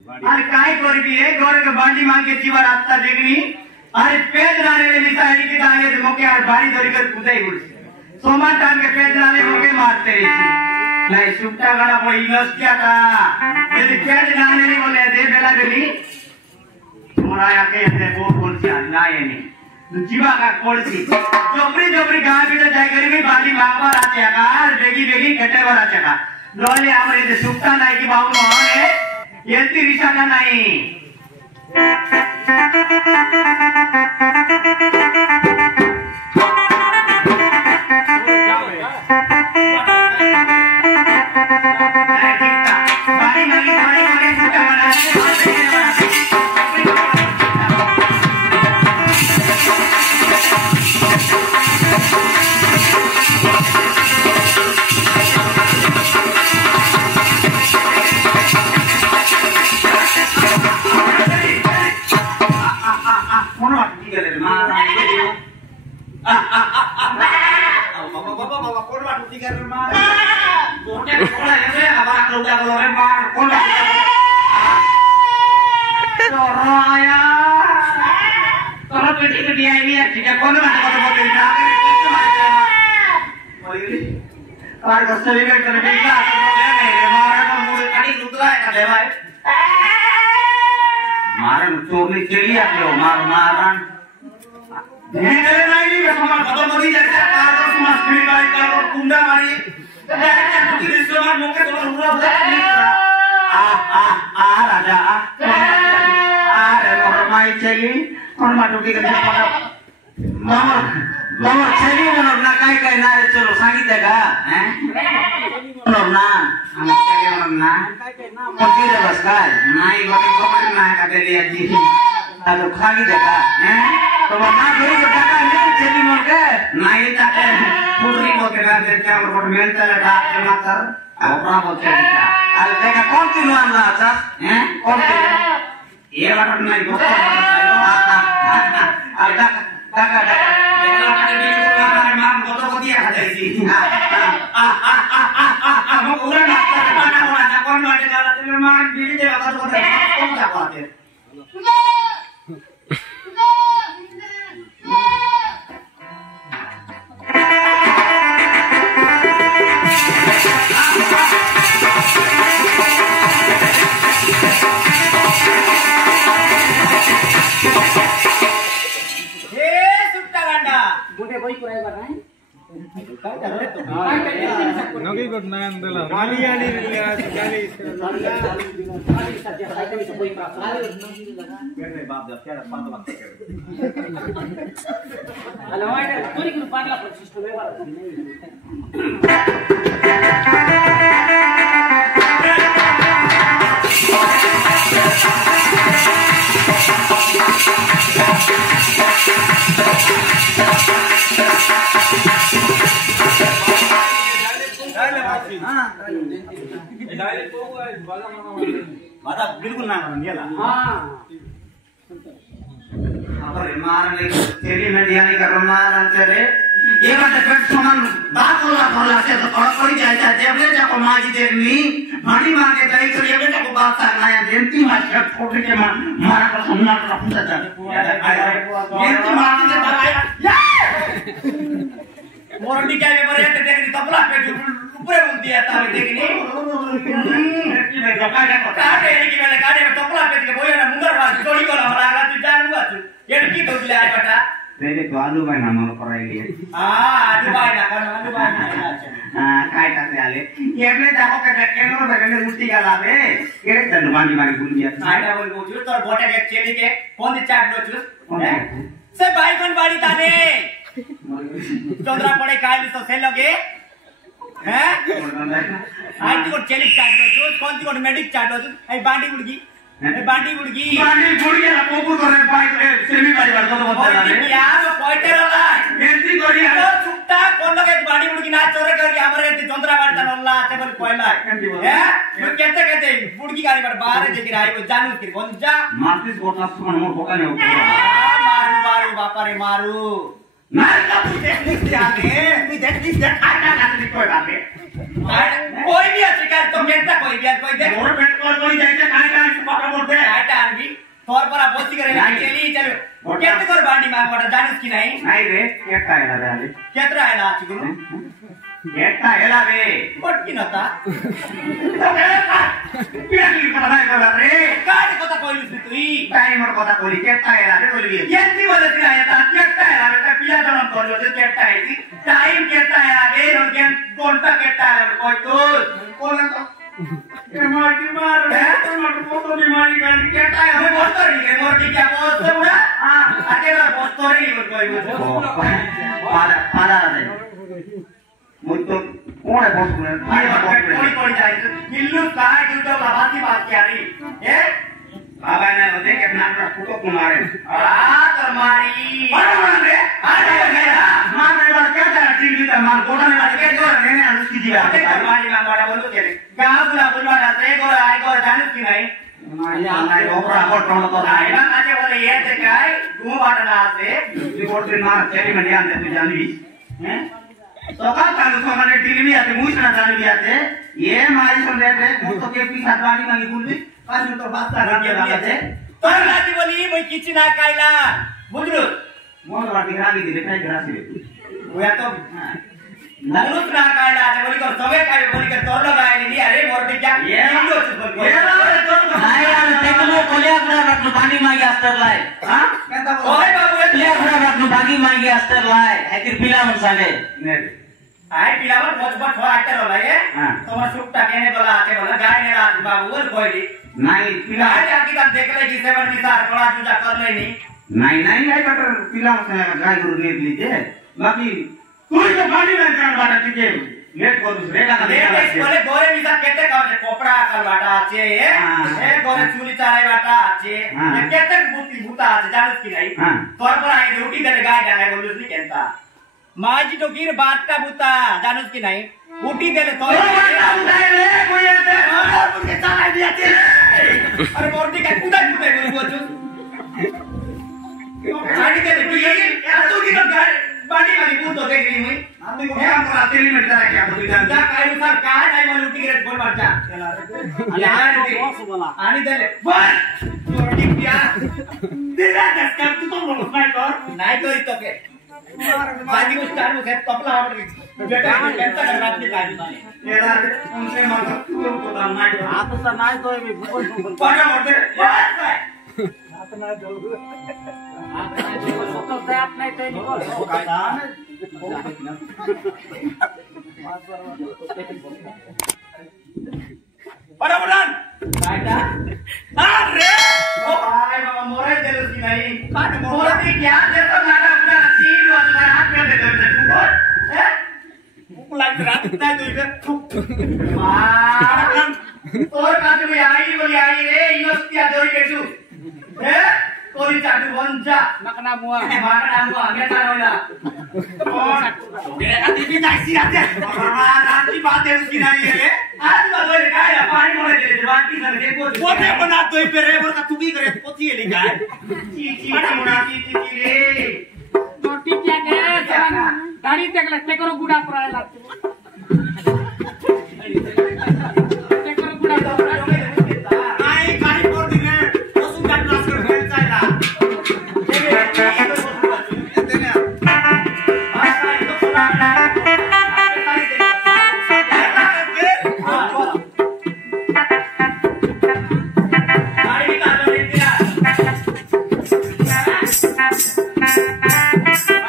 अरे काय करबी है गोरे के बांडी मांग के जीवा रास्ता देखनी अरे पेज नाने ले लिखा है कि दाने तो मोके यार बाड़ी धरी कर कुदाई गुड़से सोमा टाइम के पेज नाने मोके मारते रही नहीं सुट्टा गाना वो इनस क्या था यदि पेज नाने नहीं बोले दे बेला बेली तुम्हारा याके अपने बोल से ना ये नहीं जीवा का कोलसी जोबरी जोबरी गांव भी तो जाए करेंगे बाड़ी मांगवा रात याकार बेगी बेगी कटे वाला चका लोले आमरे दे सुट्टा नहीं कि बाबू माने एंती रिशाना नहीं मारन चोरनी चली आते हो मार मारन धीरे नहीं ये समाज खत्म हो जाए कार का समाज फ्री बाइक का और कुंडा मारी डायरेक्ट कुछ रिश्ते में मौके तो पूरा आ राजा आ रे नॉर्मल चली और माटुटी का पड़ा मामा चली मनोर ना काय ना रे चलो सांगितलं का हैं मनोर ना आम्ही चली मनोर ना पक्की रे बस काय नाही गोटे गोटे नाही का दिली आजी आलो खागी देखा हैं तो मामा घरी के टाका नहीं चली मोर के नाही टाके पुरी मोके ना दे क्या मोर मेल चला डाक मातर अपना बोलते दिखा अरे देखा कौन सी नुआन ना था हैं कौन सी ये वाटर नहीं गोटे अरे टाका देखला का दी को मार गोतो को दिया खाते थी हम पूरा नाश्ता खाना होना कौन बाटे गाला तेरे मार बीड़ी दे का तो कौन सा बात है नगी को नयन दिला माली आली लिया गाली मेरे बाप जब क्या 5 लाख हेलो आइडर पूरी को 5 लाख सिस्टम है बात माता बिल्कुल ना नियला अरे मारने तेरी में दिया नहीं कर मारन तेरे ये बात पेट समान बात होला से तो और कोई जाए जब ले जाको माजी देखनी भाड़ी मार के जाई तो ये बेटा को बात करना है जेंती मार के फोड़ के मारा को सुनना रखूं चाचा जेंती मार के दबाया मोरडी क्या में बरे ते देखनी तबला पे ऊपर बोल दिया था देखनी काटे की मैंने काटे में तबला पे के बोया ना मुंगर वाली चोरी को लगा तू जानूंगा तू ये की तो ले आया बेटा मेरे तो आलू भाई नाम कराई लिए आलू भाई ना आलू भाई ना काय टाकले आले येले दाखो के केनो बगने मुट्ठी गालाबे केरे दंड मांडी मारी भूल गया आइडा बोल बोल तो बोटे के चेली के कौन चाट लो चुस से भाई कौन बाड़ी ताने चंद्रा पड़े काय तो से लगे हैं आंटी को चेली चाट लो चुस कौन सी को मेडिक चाट लो चुस ए बांडी गुड़गी बांडी गुड़गी ना पोपू करे बाइक सेमी बारी बार तो बोलते ना यार वो पोइटे वाला एंट्री करी तो छुट्टा कौन लगे बांडी गुड़गी ना चोरे करके हमारे ते चंद्रा बाड़ता नल्ला टेबल पहला है मैं कहते गुड़गी गाड़ी पर बाहर जे गिराई को जानू के कौन जा मार्टिस गोटा सुमन मोर होका ने मारू मारू बापा रे मारू मार का तू देख आटा ना कोई बात है कोई भी अच्छी कर तो मेंटा कोई भी कोई देख मोर पेट पर कोई जाए काय काय पटा मोटे आटा आरबी तोर पर बोती करे चली चलो केते कर बांडी मांग पटा जानस की नहीं रे केटा हैला रे केतरा हैला चिकुनु केटा हैला रे पटकी नता पियाली पटा नाही बोला रे काय कथा कइलुस तुई टाइमर कथा कइली केटा हैला रे बोलबी यंती बोले ती आया केटा हैला रे पिया जणम करलो जे केटा हैती टाइम केटा हैला रे रो गेम कोणता केटा हैला कोई तो कोण तो मार रे तो फोटो बीमारी का केटा है बोलतो रे मोटी क्या बोलतो बुड़ा हां आके ना बोलतो रे कोई पाला रे मुझको कौन है बोल रहे कोई जाए किल्लू काय जुटो लाभाती बात क्या रही ए बाबा ने बोले कि अपना फोटो को मारे कर मारी रे मार रे बात क्या था टीवी का मार गोड़ा ने बात के जो रहने अनुष्ठी जी आते कर मारी मां बड़ा बोलतो तेरे गांव बुला बुलवा जाते गोरा आए गोरा जानत की नहीं नाही ओपरा कोटों तो आई ना आके बोले ये ते काय तू वाटना से रिपोर्ट में मार चली में ध्यान दे तू जानवी हैं तो का काल को मैंने टीवी आते मुझ ना जानवी आते ये मारी सुन रहे थे तो के पी साथ वाली मांगी बोल भी पास में तो बात कर रहा है तो लाती बोली मैं किची ना कायला बुझलो मोन वाटी रागी दिले काय करा से वो तो ननुत ना कायला ते बोली कर सवे काय बोली कर तोर लगाय नी अरे मोरटी क्या ये लो बोल ये नाही यार टेकलो कोल्या अपना रत्न पाणी मागे अस्तर लाय हां कहता ओए बाबू कोल्या अपना रत्न पाणी मागे अस्तर लाय हैतिर पिला मन सांगे ने आय पिलावर मोजबट हो आटे होला ये हां तोमा सुट्टा केने बोला आटे बोला गाय ने रात बाबू बोल कोइली नाही पिला गाय जाकी का देख ले जिसे बन निसार कोला जुजा कर ले नी नाही नाही आई कटर पिला गाय गुरु ने लीजिए बाकी तू तो पानी में कर बाटा ठीक लेट को दूसरे का ले बोले गोरे निसा केते का कोपड़ा कर बाटा आचे ए गोरे चूली चारे बाटा आचे ये केते बुती बुता आचे जानस की नहीं तोर पर आए ड्यूटी दे गाय जाने बोलुस नी केनता माजी तो गिर बाटता बुता जानस की नहीं उठी देले तो बाटा उठाए रे कोई आते और मुझे चाय दिया तेरे अरे मोरटी का कुदा कुदा बोल बोचू गाड़ी दे तू ये तू की तो गाड़ी बाटी वाली पूत तो देख रही हुई हमने को काम करा तेरी में करा क्या बोल जान जा काय सर काय नाही मला उठी गिरत बोल मारता बॉस बोला आणि देले बोल मोरटी क्या तेरा दस्का तू तो बोल नाही करी तो के बाजी को स्टार में सेट कपला आवड बेटा केंता कर रात में काय माने येला उनसे मार तू को दाम नाही आता तर नाही तो मी भूगोल पाटा मोरते आता नाही जाऊ आता नाही स्वतः जात नाही ते निकोल बरोबरन कायटा अरे ओ काय बाबा मोरे देलस की नाही काट मोरे क्या देतो नाटा उडा सीन वाला हात में दे दे फुगोर ए फुग लाग रात नाही तो इधर मारन तोर काट में आई बोली आई रे इनोस्तिया जोरी केसु ए कोरी चाटू वंजा नकना मुआ मेटा रोला और मेरे का दीदी दासी आते रात की बात है उसकी नहीं है आज बात है काय पानी मोरे दे बाकी सब देखो पोते बना तो पे रे बोल का तू भी करे पोती है लिखा ची मुना ची रे तो ठीक है गाड़ी देखले ते करो गुडा परायला